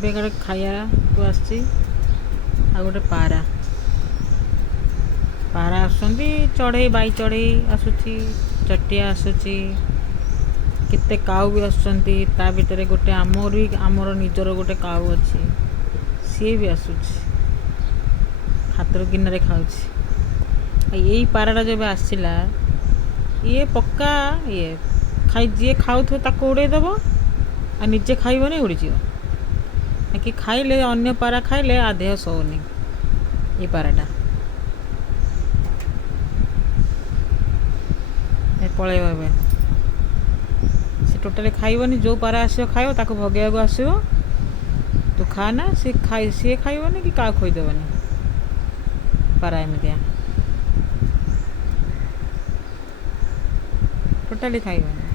ଏବେ ଗୋଟେ ଖାଇବାକୁ ଆସିଛି ଆଉ ଗୋଟେ ପାରା ଆସୁଛନ୍ତି ଚଢ଼େଇ ବାଇ ଚଢ଼େଇ ଆସୁଛି ଚଟିଆ ଆସୁଛି କେତେ କାଉ ବି ଆସୁଛନ୍ତି ତା ଭିତରେ ଗୋଟେ ଆମର ନିଜର ଗୋଟେ କାଉ ଅଛି ସିଏ ବି ଆସୁଛି ହାତର ଗିନାରେ ଖାଉଛି ଏଇ ପାରାଟା ଯେବେ ଆସିଲା ଇଏ ପକ୍କା ଯିଏ ଖାଉଥିବ ତାକୁ ଉଡ଼େଇଦେବ ଆଉ ନିଜେ ଖାଇବନି ଉଡ଼ିଯିବ କି ଖାଇଲେ ଅନ୍ୟ ପାରା ଖାଇଲେ ଦେହ ସହୁନି ଏ ପାରାଟା ପଳେଇବ ଏବେ ସେ ଟୋଟାଲି ଖାଇବନି ଯେଉଁ ପାରା ଆସିବ ଖାଇବ ତାକୁ ଭଗେଇବାକୁ ଆସିବ ତୁ ଖା ନା ସିଏ ଖାଇବନି କି କାହାକୁ ଖୋଇଦେବନି ପାରା ଏମିତିଆ ଟୋଟାଲି ଖାଇବନି।